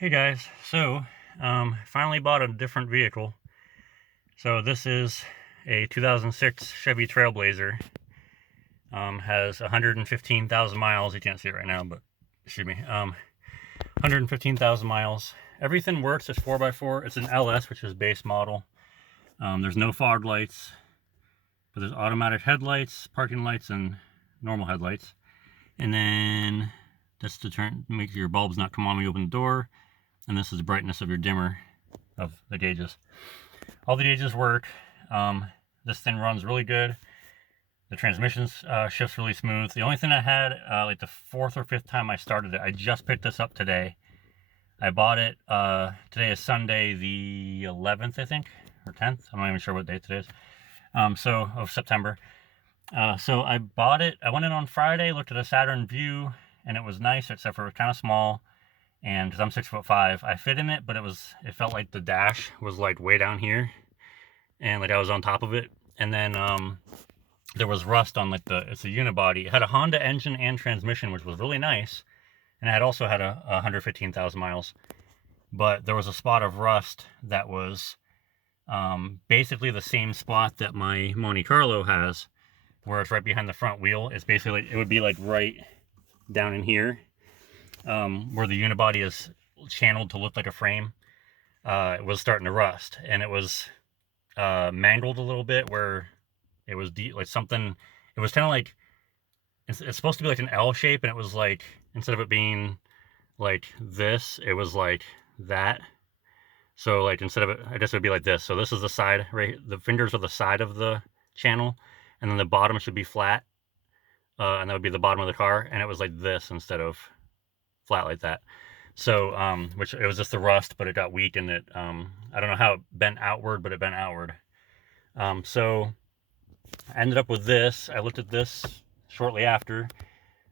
Hey guys, so finally bought a different vehicle. So this is a 2006 Chevy Trailblazer. Has 115,000 miles. You can't see it right now, but excuse me. 115,000 miles. Everything works. It's 4x4. It's an LS, which is base model. There's no fog lights, but there's automatic headlights, parking lights, and normal headlights. And then that's to make your bulbs not come on when you open the door. And this is the brightness of your dimmer of the gauges. All the gauges work. This thing runs really good. The transmission shifts really smooth. The only thing I had, like the fourth or fifth time I started it, I just picked this up today. I bought it, today is Sunday the 11th, I think, or 10th. I'm not even sure what day today is. Of September. So I bought it. I went in on Friday, looked at a Saturn View, and it was nice, except for it was kind of small. And because I'm 6'5", I fit in it, but it felt like the dash was like way down here, and like I was on top of it. And then there was rust on like it's a unibody. It had a Honda engine and transmission, which was really nice, and it had also had a 115,000 miles. But there was a spot of rust that was basically the same spot that my Monte Carlo has, where it's right behind the front wheel. It's basically it would be like right down in here, where the unibody is channeled to look like a frame. It was starting to rust, and it was mangled a little bit where it was like something. It was kind of like it's supposed to be like an L shape, and it was like instead of it being like this, it was like that. So like instead of it, I guess it would be like this. So this is the side, right? The fingers are the side of the channel, and then the bottom should be flat, and that would be the bottom of the car. And it was like this instead of flat like that. So, which it was just the rust, but it got weak, and I don't know how it bent outward, but it bent outward. So I ended up with this. I looked at this shortly after.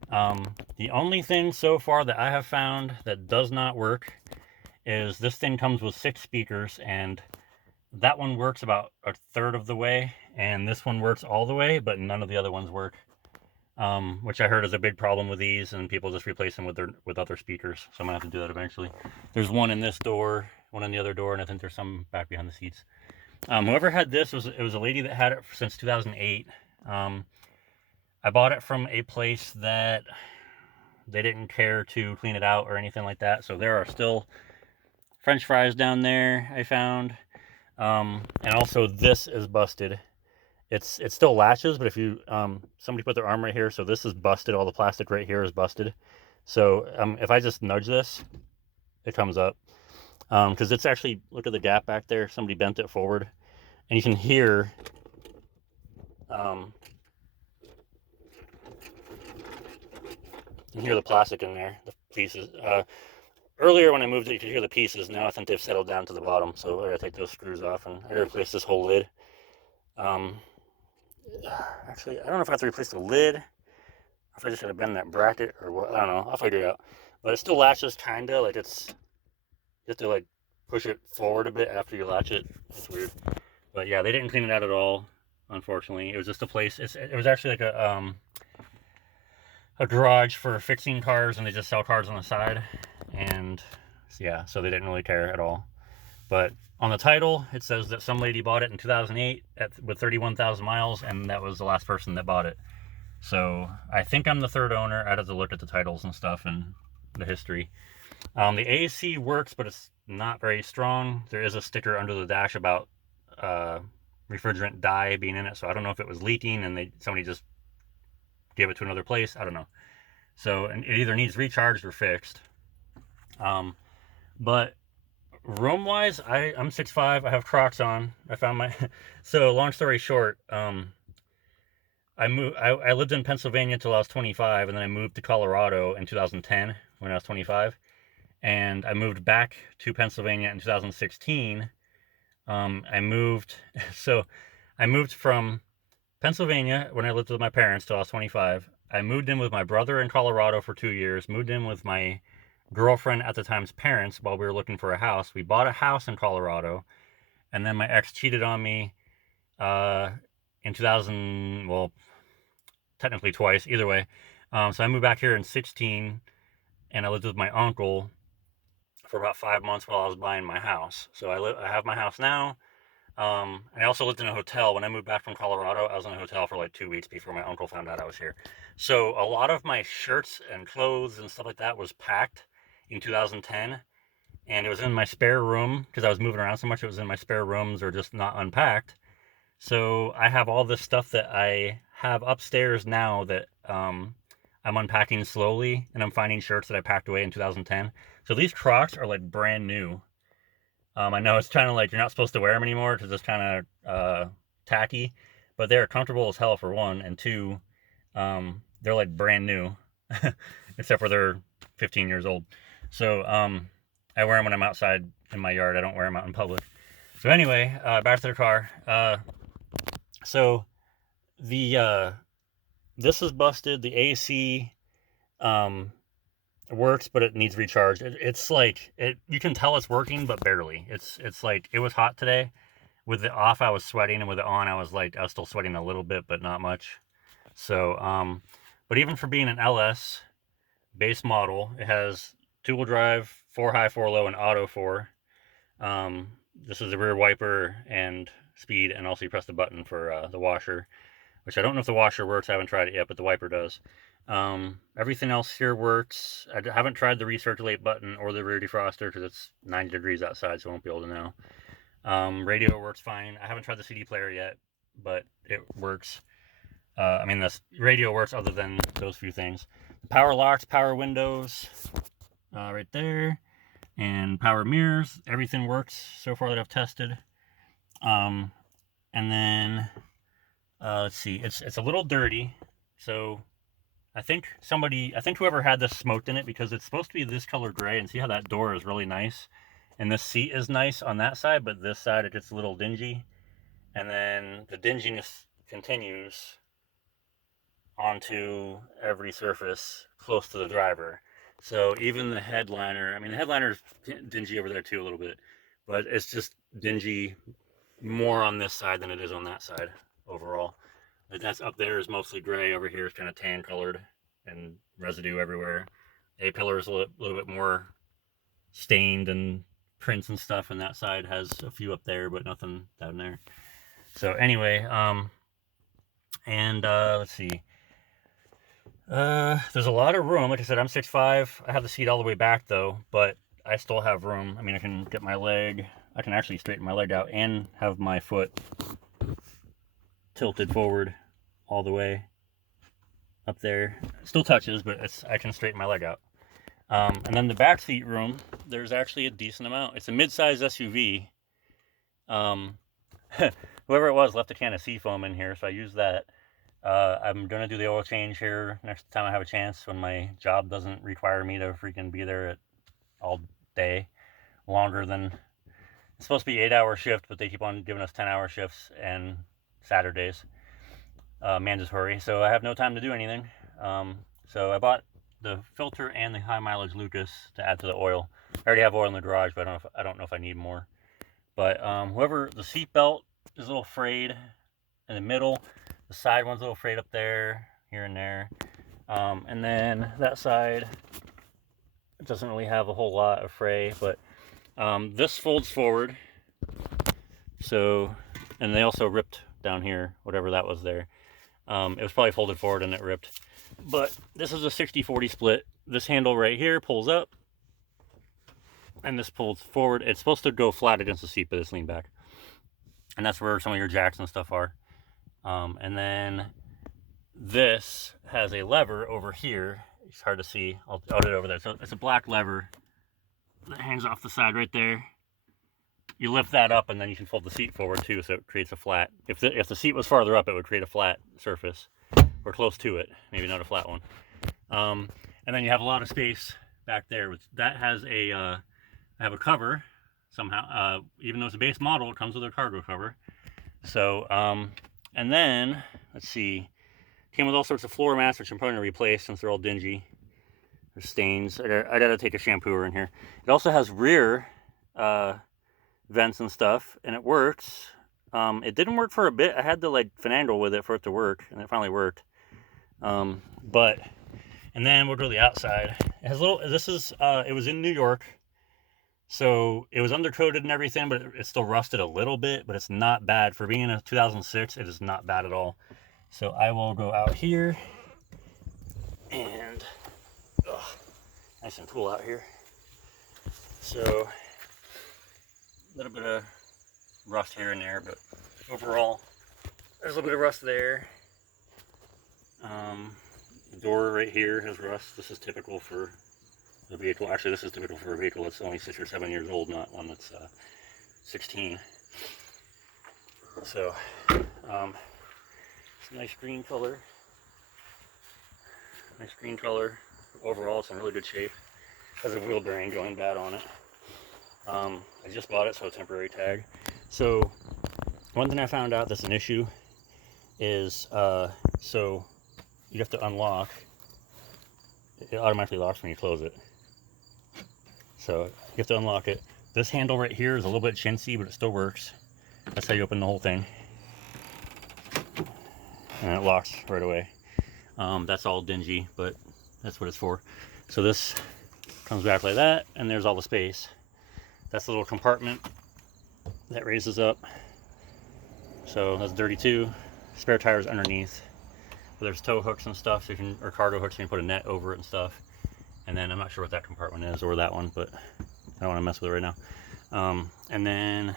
The only thing so far that I have found that does not work is this thing comes with 6 speakers, and that one works about a third of the way, and this one works all the way, but none of the other ones work. Which I heard is a big problem with these, and people just replace them with other speakers. So I'm gonna have to do that eventually. There's one in this door, one in the other door, and I think there's some back behind the seats. Whoever had this was a lady that had it since 2008. I bought it from a place that they didn't care to clean it out or anything like that. So there are still French fries down there I found, and also this is busted. It still latches, but if you somebody put their arm right here, so this is busted. All the plastic right here is busted. So if I just nudge this, it comes up, because it's actually, look at the gap back there. Somebody bent it forward, and you can hear um, the plastic in there, the pieces. Earlier when I moved it, you could hear the pieces. Now I think they've settled down to the bottom, so I gotta take those screws off, and I gotta replace this whole lid. Um, Actually, I don't know if I have to replace the lid, if I just gotta bend that bracket or what. I don't know. I'll figure it out. But it still latches kinda like you have to like push it forward a bit after you latch it. It's weird. But yeah, they didn't clean it out at all. Unfortunately, it was just a place. It was actually like a garage for fixing cars, and they just sell cars on the side. And yeah, so they didn't really care at all. But on the title, it says that some lady bought it in 2008 with 31,000 miles, and that was the last person that bought it. So I think I'm the third owner. I'd have to look at the titles and stuff and the history. The AC works, but it's not very strong. There is a sticker under the dash about refrigerant dye being in it, so I don't know if it was leaking and somebody just gave it to another place. I don't know. So it either needs recharged or fixed. But room wise, I'm 6'5". I have Crocs on. I found my so long story short, I lived in Pennsylvania until I was 25, and then I moved to Colorado in 2010 when I was 25, and I moved back to Pennsylvania in 2016. I moved so I moved from Pennsylvania when I lived with my parents till I was 25. I moved in with my brother in Colorado for 2 years. Moved in with my girlfriend at the time's parents while we were looking for a house. We bought a house in Colorado, and then my ex cheated on me uh, in 2000. Well, technically twice, either way. So I moved back here in 16, and I lived with my uncle for about 5 months while I was buying my house. So I have my house now. And I also lived in a hotel. When I moved back from Colorado, I was in a hotel for like 2 weeks before my uncle found out I was here. So a lot of my shirts and clothes and stuff like that was packed in 2010. And it was in my spare room because I was moving around so much. It was in my spare rooms or just not unpacked. So I have all this stuff that I have upstairs now that I'm unpacking slowly, and I'm finding shirts that I packed away in 2010. So these Crocs are like brand new. I know it's kind of like you're not supposed to wear them anymore because it's kind of tacky, but they're comfortable as hell for one, and two, they're like brand new, except for they're 15 years old. So I wear them when I'm outside in my yard. I don't wear them out in public. So anyway, back to the car. So the this is busted. The AC works, but it needs recharged. It's like you can tell it's working, but barely. It's like it was hot today. With it off, I was sweating, and with it on, I was still sweating a little bit, but not much. So but even for being an LS base model, it has 2-wheel drive, 4 high, 4 low, and auto 4. This is the rear wiper and speed, and also you press the button for the washer, which I don't know if the washer works. I haven't tried it yet, but the wiper does. Everything else here works. I haven't tried the recirculate button or the rear defroster because it's 90 degrees outside, so I won't be able to know. Radio works fine. I haven't tried the CD player yet, but it works. I mean, the radio works other than those few things. Power locks, power windows, right there, and power mirrors. Everything works so far that I've tested. And then let's see, it's a little dirty, so I think whoever had this smoked in it, because it's supposed to be this color gray, and see how that door is really nice, and this seat is nice on that side, but this side it gets a little dingy, and then the dinginess continues onto every surface close to the driver. So even the headliner, I mean, the headliner's dingy over there too a little bit, but it's just dingy more on this side than it is on that side overall. That's up there is mostly gray. Over here is kind of tan colored and residue everywhere. A-pillar is a little bit more stained and prints and stuff, and that side has a few up there, but nothing down there. So anyway, let's see. There's a lot of room. Like I said, I'm 6'5". I have the seat all the way back though, but I still have room. I mean, I can get my leg. I can actually straighten my leg out and have my foot tilted forward all the way up there. It still touches, but I can straighten my leg out. And then the back seat room, there's actually a decent amount. It's a mid-size SUV. Whoever it was left a can of Seafoam in here, so I used that. I'm going to do the oil change here next time I have a chance, when my job doesn't require me to freaking be there all day longer than it's supposed to be 8-hour shift, but they keep on giving us 10-hour shifts and Saturdays, mandatory. So I have no time to do anything. So I bought the filter and the high mileage Lucas to add to the oil. I already have oil in the garage, but I don't know if I need more. But the seat belt is a little frayed in the middle. The side one's a little frayed up there, here and there. And then that side, it doesn't really have a whole lot of fray, but this folds forward. So, and they also ripped down here, whatever that was there. It was probably folded forward and it ripped. But this is a 60-40 split. This handle right here pulls up, and this pulls forward. It's supposed to go flat against the seat, but it's leaned back. And that's where some of your jacks and stuff are. And then this has a lever over here. It's hard to see. I'll put it over there. So it's a black lever that hangs off the side right there. You lift that up, and then you can fold the seat forward too, so it creates a flat. If the seat was farther up, it would create a flat surface, or close to it. Maybe not a flat one. And then you have a lot of space back there. That has I have a cover somehow. Even though it's a base model, it comes with a cargo cover. So, and then, let's see, came with all sorts of floor mats, which I'm probably going to replace since they're all dingy. There's stains. I gotta take a shampooer in here. It also has rear vents and stuff, and it works. It didn't work for a bit. I had to finagle with it for it to work, and it finally worked. And then we'll go to the outside. It has it was in New York. So it was undercoated and everything, but it still rusted a little bit, but it's not bad. For being a 2006, it is not bad at all. So I will go out here and, nice and cool out here. So a little bit of rust here and there, but overall, there's a little bit of rust there. The door right here has rust. This is typical for the vehicle. Actually, this is typical for a vehicle that's only 6 or 7 years old, not one that's 16. So, it's a nice green color. Nice green color. Overall, it's in really good shape. Has a wheel bearing going bad on it. I just bought it, so a temporary tag. So, one thing I found out that's an issue is, so you have to unlock. It automatically locks when you close it. So you have to unlock it. This handle right here is a little bit chintzy, but it still works. That's how you open the whole thing. And it locks right away. That's all dingy, but that's what it's for. So this comes back like that, and there's all the space. That's the little compartment that raises up. So that's dirty too. Spare tires underneath. But there's tow hooks and stuff, so you can, or cargo hooks, so you can put a net over it and stuff. And then I'm not sure what that compartment is, or that one, but I don't want to mess with it right now. And then,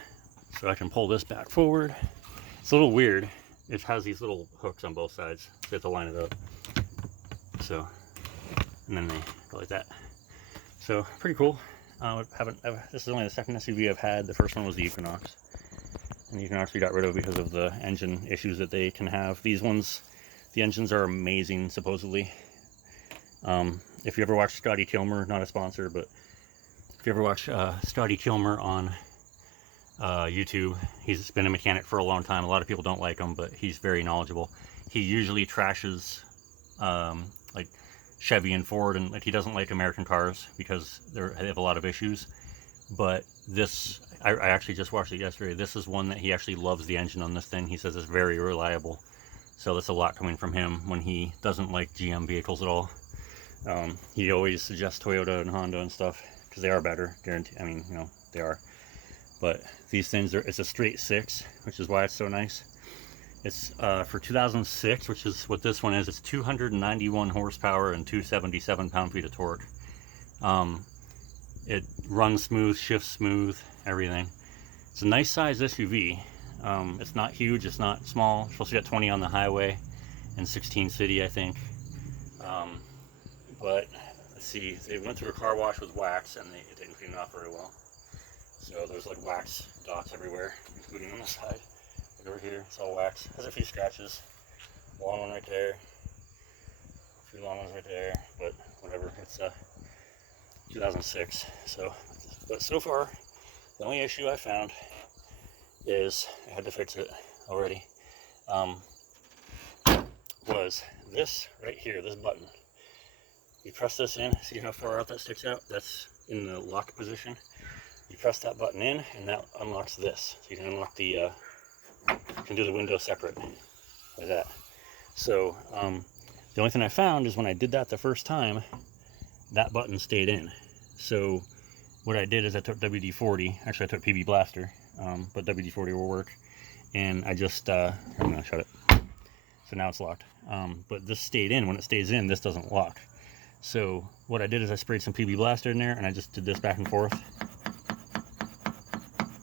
so I can pull this back forward. It's a little weird. It has these little hooks on both sides, so you have to line it up. So, and then they go like that. So, pretty cool. This is only the second SUV I've had. The first one was the Equinox. And the Equinox we got rid of because of the engine issues that they can have. These ones, the engines are amazing, supposedly. If you ever watch Scotty Kilmer, not a sponsor, but if you ever watch Scotty Kilmer on YouTube, he's been a mechanic for a long time. A lot of people don't like him, but he's very knowledgeable. He usually trashes like Chevy and Ford, and like he doesn't like American cars because they have a lot of issues. But this, I actually just watched it yesterday. This is one that he actually loves the engine on this thing. He says it's very reliable. So that's a lot coming from him when he doesn't like GM vehicles at all. He always suggests Toyota and Honda and stuff because they are better, guarantee. I mean, you know, they are. But these things it's a straight 6, which is why it's so nice. It's for 2006, which is what this one is. It's 291 horsepower and 277 pound-feet of torque. It runs smooth, shifts smooth, everything. It's a nice size SUV. It's not huge, it's not small. It's supposed to get 20 on the highway and 16 city, I think. But let's see, they went through a car wash with wax and it didn't clean it off very well. So there's like wax dots everywhere, including on the side. Like over here, it's all wax. Has a few scratches. Long one right there. A few long ones right there, but whatever. It's 2006. So, but so far, the only issue I found is I had to fix it already. Was this right here, this button. You press this in, see how far out that sticks out? That's in the lock position. You press that button in, and that unlocks this. So you can unlock the, you can do the window separate, like that. So, the only thing I found is when I did that the first time, that button stayed in. So, what I did is I took WD-40, actually I took PB Blaster, but WD-40 will work, and I just, I'm gonna shut it. So now it's locked. But this stayed in. When it stays in, this doesn't lock. So what I did is I sprayed some PB Blaster in there, and I just did this back and forth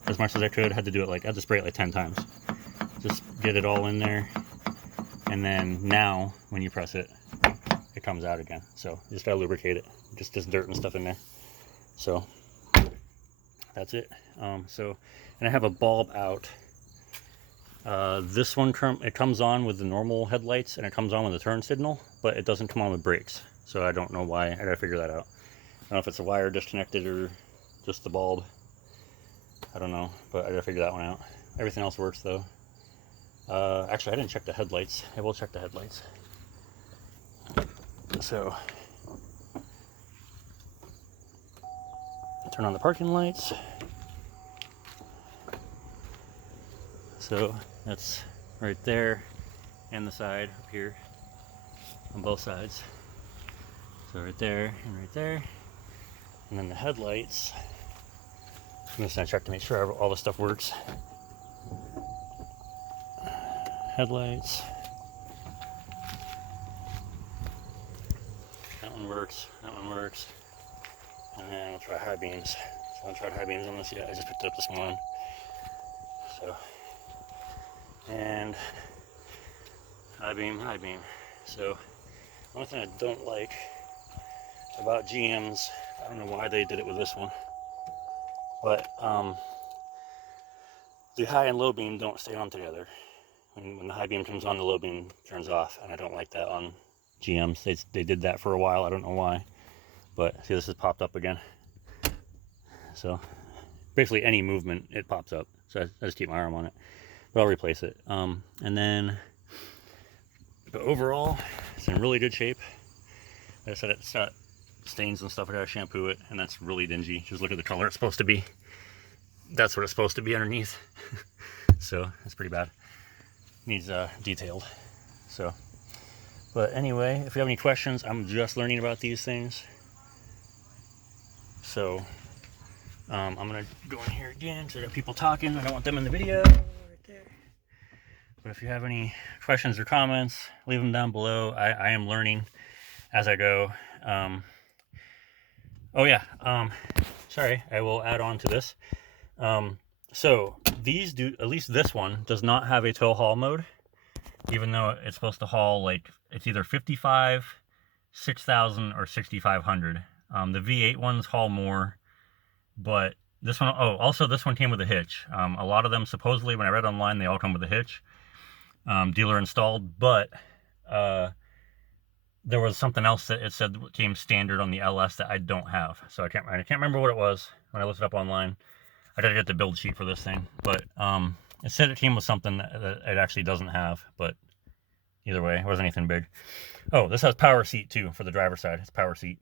as much as I could. I had to do it like, I had to spray it like 10 times. Just get it all in there, and then now when you press it, it comes out again. So you just gotta lubricate it. Just dirt and stuff in there. So that's it. And I have a bulb out. This one it comes on with the normal headlights, and it comes on with the turn signal, but it doesn't come on with brakes. So I don't know why. I gotta figure that out. I don't know if it's a wire disconnected or just the bulb. I don't know, but I gotta figure that one out. Everything else works though. Actually, I didn't check the headlights. I will check the headlights. So, turn on the parking lights. So that's right there, and the side up here on both sides. So right there and right there, and then the headlights I'm just gonna check to make sure all the stuff works. Headlights. That one works. That one works. And then we'll try high beams. So I haven't tried high beams on this yet. I just picked it up this morning. So, and high beam, high beam. So, one thing I don't like about GMs, I don't know why they did it with this one, but the high and low beam don't stay on together. When the high beam comes on, the low beam turns off, and I don't like that on GMs. They did that for a while. I don't know why, but see, this has popped up again. So basically any movement, it pops up. So I just keep my arm on it, but I'll replace it. And then, but overall, it's in really good shape. Like I said, it's got stains and stuff. I gotta shampoo it, and that's really dingy. Just look at the color it's supposed to be. That's what it's supposed to be underneath. So that's pretty bad. Needs detailed. So, but anyway, if you have any questions, I'm just learning about these things. So I'm gonna go in here again because I got people talking. I don't want them in the video right there. But if you have any questions or comments, leave them down below. I am learning as I go. Oh yeah, sorry, I will add on to this. So these do, at least this one does not have a tow haul mode, even though it's supposed to haul like, it's either 55, 6,000 or 6,500. The V8 ones haul more, but this one, oh, also this one came with a hitch. A lot of them, supposedly, when I read online, they all come with a hitch, dealer installed, but there was something else that it said came standard on the LS that I don't have. So I can't remember what it was when I looked it up online. I gotta get the build sheet for this thing, but it said it came with something that it actually doesn't have, but either way, it wasn't anything big. Oh, this has power seat too for the driver's side. It's power seat.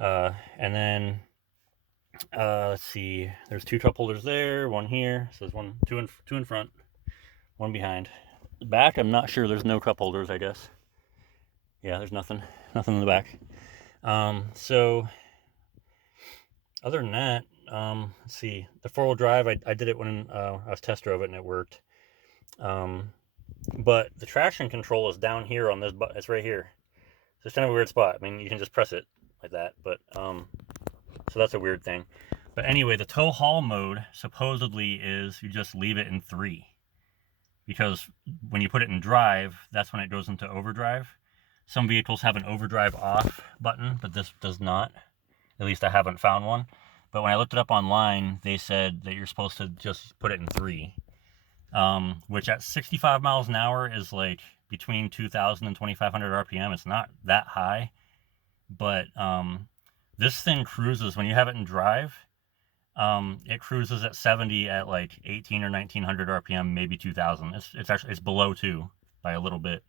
And then let's see, there's 2 cup holders there, one here. So there's two in front, one behind. The back, I'm not sure. There's no cup holders, I guess. Yeah, there's nothing in the back. So other than that, let's see, the 4-wheel drive, I did it when I was test drove it and it worked. But the traction control is down here on this button. It's right here. So it's kind of a weird spot. I mean, you can just press it like that, but so that's a weird thing. But anyway, the tow haul mode supposedly is you just leave it in 3, because when you put it in drive, that's when it goes into overdrive. Some vehicles have an overdrive off button, but this does not. At least I haven't found one. But when I looked it up online, they said that you're supposed to just put it in 3, which at 65 miles an hour is like between 2,000 and 2,500 RPM. It's not that high, but this thing cruises, when you have it in drive, it cruises at 70 at like 18 or 1900 RPM, maybe 2,000. It's below 2 by a little bit.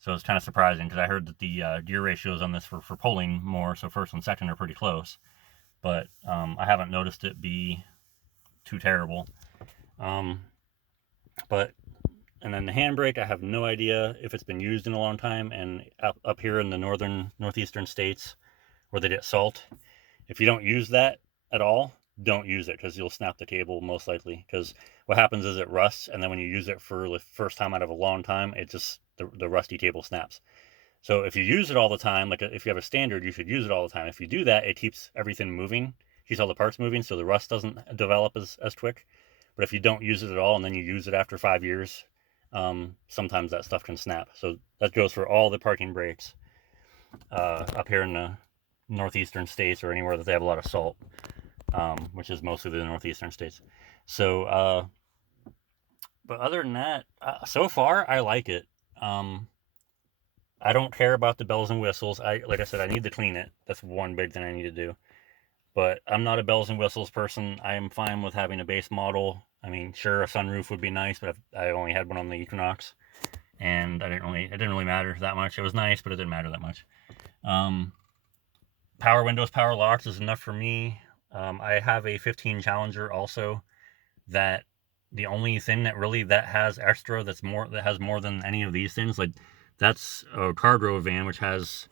So it's kind of surprising, because I heard that the gear ratios on this for pulling more, so first and second are pretty close. But I haven't noticed it be too terrible. But, and then the handbrake, I have no idea if it's been used in a long time. And up here in the northeastern states where they get salt, if you don't use that at all, don't use it, because you'll snap the cable most likely. Because what happens is it rusts, and then when you use it for the first time out of a long time, it just, the rusty cable snaps. So if you use it all the time, like if you have a standard, you should use it all the time. If you do that, it keeps everything moving, keeps all the parts moving, so the rust doesn't develop as quick. But if you don't use it at all and then you use it after 5 years, sometimes that stuff can snap. So that goes for all the parking brakes up here in the northeastern states, or anywhere that they have a lot of salt, which is mostly the northeastern states. So, but other than that, so far I like it. I don't care about the bells and whistles. Like I said, I need to clean it. That's one big thing I need to do. But I'm not a bells and whistles person. I am fine with having a base model. I mean, sure, a sunroof would be nice, but I only had one on the Equinox, and it didn't really matter that much. It was nice, but it didn't matter that much. Power windows, power locks is enough for me. I have a 15 Challenger also, that the only thing that has extra, that has more than any of these things, like that's a cargo van, which has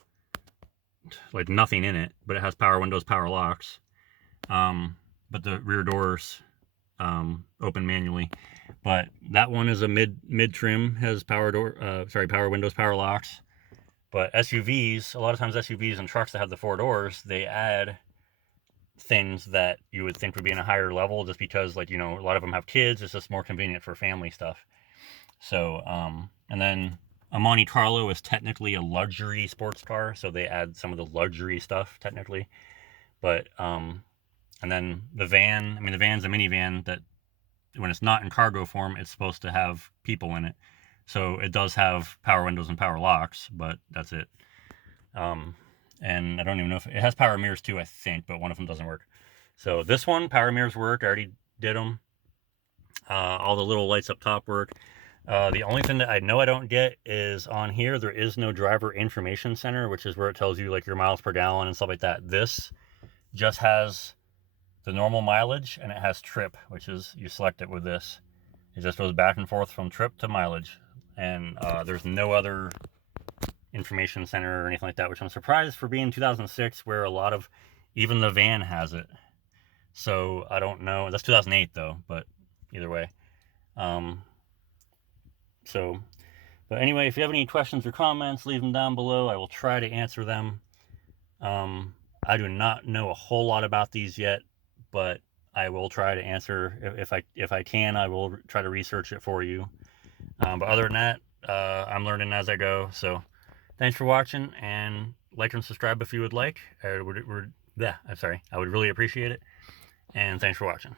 like nothing in it, but it has power windows, power locks. But the rear doors open manually. But that one is a mid trim, has power windows, power locks. But SUVs, a lot of times SUVs and trucks that have the 4 doors, they add things that you would think would be in a higher level, just because, like, you know, a lot of them have kids. It's just more convenient for family stuff. So, and then a Monte Carlo is technically a luxury sports car, so they add some of the luxury stuff technically. But and then the van, I mean, the van's a minivan that when it's not in cargo form, it's supposed to have people in it. So it does have power windows and power locks, but that's it. And I don't even know if it has power mirrors too, I think, but one of them doesn't work. So this one, power mirrors work. I already did them. All the little lights up top work. The only thing that I know I don't get is on here, there is no driver information center, which is where it tells you like your miles per gallon and stuff like that. This just has the normal mileage, and it has trip, which is you select it with this. It just goes back and forth from trip to mileage, and there's no other information center or anything like that, which I'm surprised for being 2006, where a lot of, even the van has it. So I don't know. That's 2008 though, but either way. But anyway, if you have any questions or comments, leave them down below. I will try to answer them. I do not know a whole lot about these yet, but I will try to answer if I can. I will try to research it for you. But other than that, I'm learning as I go. So thanks for watching, and like and subscribe if you would like. I would really appreciate it. And thanks for watching.